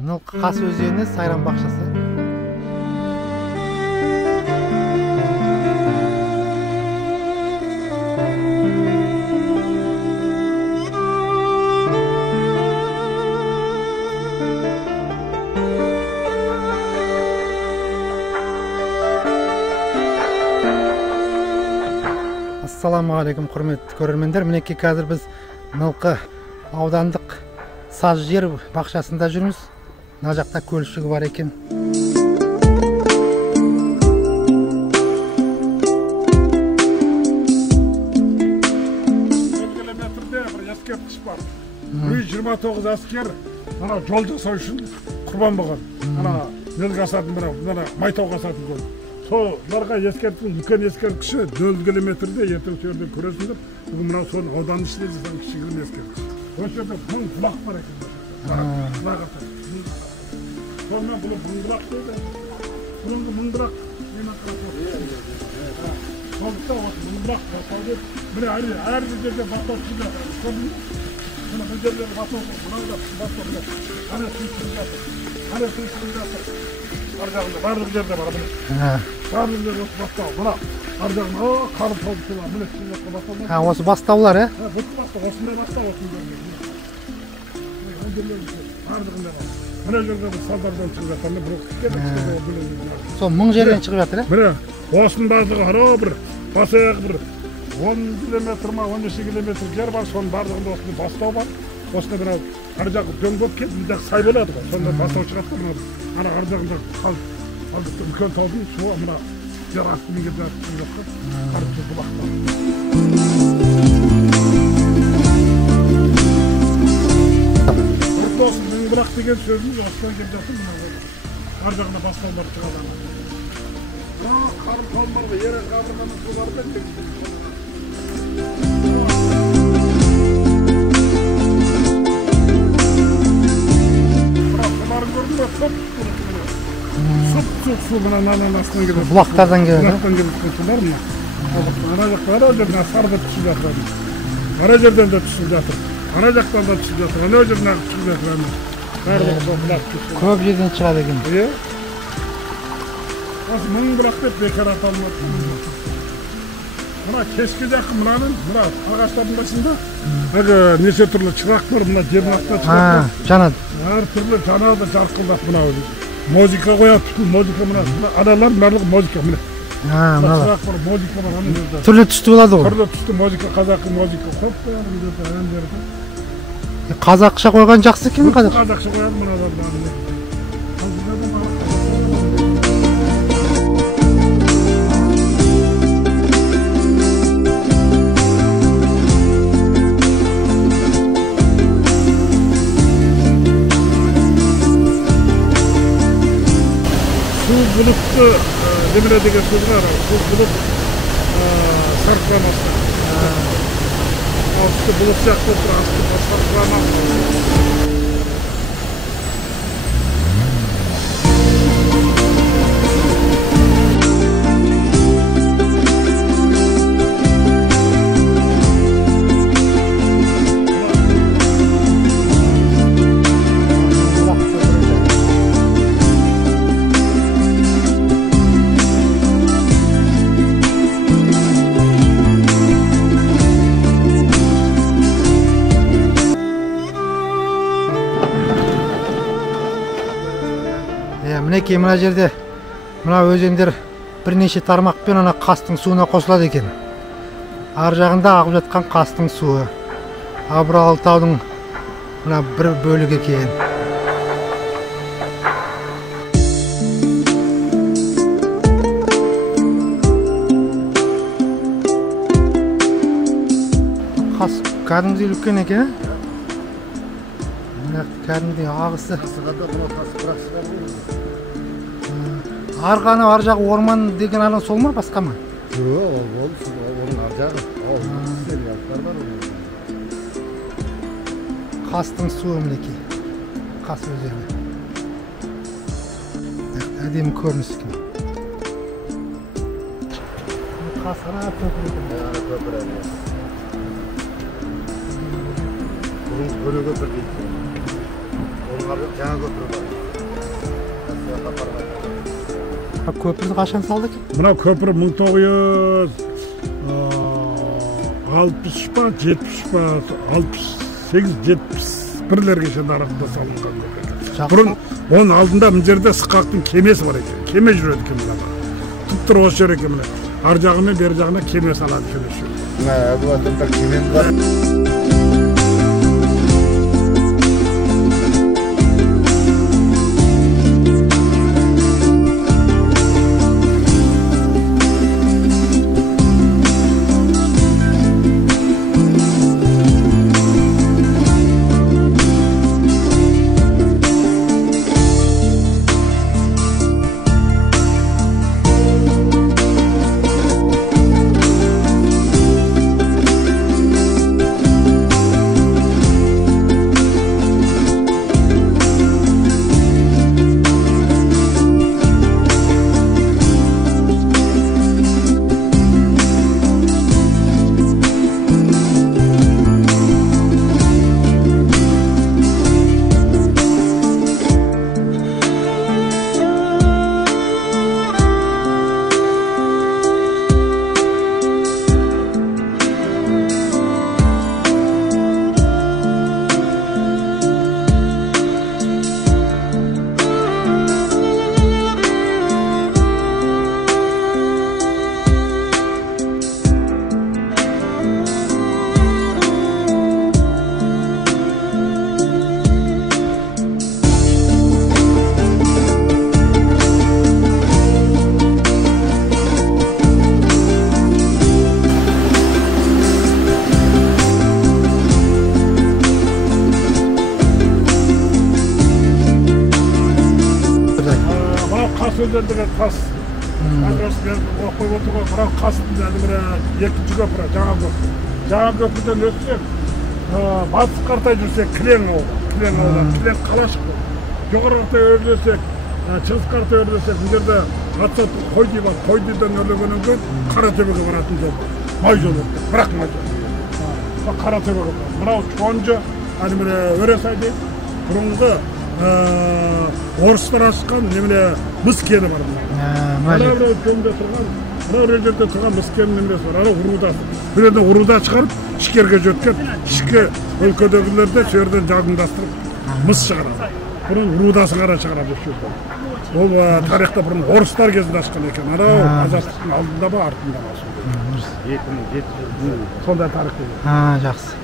Нылқы қас өзені сайран бақшасы. Ассаламағалейкум, құрметті көрермендер. Мінекей қазір біз Нылқы аудандық саз жер бақшасында жүрміз. Мына жақта көлшігі бар екен. Километрде бір ескерткіш бар. 129 әскер мына жол жасау үшін құрбан болған. Мына нелге асатын, мына Майтауға асатын жол. Соларға ескерткіш, үлкен ескерткіші 4 километрде ертең жерден көресің деп, бүгін мына соның ауданның ішінде жасаған кішігірім ескерткіш. Осы жерде мың бұлақ бар екен. Сонымен бұл мұңдырақ дейді. Бұрынғы мұңдырақ сондықтан осы мұңдырақ бастау деп, міне әр бір жерде бастау түсіп жатыр. Көрдіңіз бе? Мына бұл жерлері бастау тұр, мынау да бастау тұр. Ана сүйсіліп жатыр. Ана сүйсіліп жатыр. Ар жағында барлық жерде бар. Барлық жерде осы бастау. Мына ар жағында қарым толып тұр. Міне сүйсіліп жатқан бастау. Осы бастаулар, Бұл бастау, осындай бастау осындай. Барлығында бар. Мына жерде бір салдардан шығып жатқанда бір сол мың жерден шығып жатыр, Міне, осының барлығы бір бас-аяғы бір 10 километр ма, 12 километр жер бар, соның барлығында осында бастау бар. Осында бір ар жағы дөңгөк келіп, мына жағы сай болады ғой. Сонда бастау шығады мына. Ана ар жағында қалдықты үлкен таудың суы мына жер астымен кетіп жатқан. Қарсы бұлақ бар. Осы мұңдырақ деген сөзіміз осыдан келіп жатыр, ар жағына бастаулар шығады. Қарым қалмарға, ерен қабырғаның сулары да бірақ суларын көрдің бе? Сұп-сұп су мына наның астынан келеді. Бұлақтардан келеді. Бұлақтан келеді сулар мына. Ана жақта ана жерден сарда түсіп жатыр. Ана жерден де түсіп жатыр. Ана жақтан да түсіп жатыр, ана жерден түсіп жатыр. Барлығы бұлақ түсіп. Көп жерден шығады екен. Осы мың бұлақ деп бекар аталмады. Мына кешке жақын мынаның, мына ағаштардың басында неше түрлі шырақ бар, мына жердің астында шырақ. Жанады. Әр түрлі жанады, жарқылдап мына музыка қояды, музыка мына аналар барлығы музыка міне. Шырақ бар, музыка бар, ана жерде. Түрлі түсті болады ғой. Түрлі түсті музыка, қазақы музыка қойып қояды, әндерді. Қазақша қойған жақсы екен, қазақша қояды мыналарды. Су бұлыпты деміне деген сөз бар, су бұлып сарқырамасы. Асты бұлып сияқты тұр, асты сарқырамасы. Мінекей мына жерде мына өзендер бірнеше тармақпен ана қастың суына қосылады екен. Ар жағында ағып жатқан қастың суы. Абыралы таудың мына бір бөлігі екен. Қас кәдімгідей үлкен екен. Кәдімгідей ағысы. Арғаны ар жағы орман деген ана сол ма, басқа ма? Жоқ, оның ар жағы. Қастың суы мінекей. Қас өзені. Әдемі көрініс екен. Қас ана көпір екен. Bölüge bir değil. жаңа көпір бар. Көпірді қашан салды екен? Мына көпір 1960 па, 70 па, 68-71 шейін арасында салынған көпір. Бұрын оның алдында мына жерде Сықақтың кемесі бар екен. Кеме жүреді екен мына. Тұп-тұр осы жер екен мына. Ар жағы мен бер жағына кеме салады екен. Мына Әбуатында кемен бар. Өзендегі қас. Қойып отырған мынау қастың екінші көпірі, жаңа көпір. Жаңа көпірден өтсек, батыс қартай жүрсек, Кілең ауылы. Кілең қалашық бұл. Жоғары қартай өрлесек, шығыс қартай өрлесек, бұл жерде Атсат Қойды бар. Қойдыдан өрлегеннен кейін Қаратөбеге баратын жол бар. Май жол бар. Бірақ май жол. Қаратөбеге бар. Мынау Чонжы, Өресай дейді. Бұрынғы орыстар ашқан мыс кені бар. Мына жерде тұрған мыс кенінің немересі бар. Ана ұрудасы. Бұл жерден ұруда шығарып, ішкерге жөткеп, ішкі өлкедегілерді сөйерден жағындастырып, мыс шығарады. Бұрын ұрудасы қара шығарады. Ол тарихта бұрын орыстар кезінде ашқан екен. Анау азаттықтың алдында ба, артында ба? 2007 сондай тарих. Жақсы.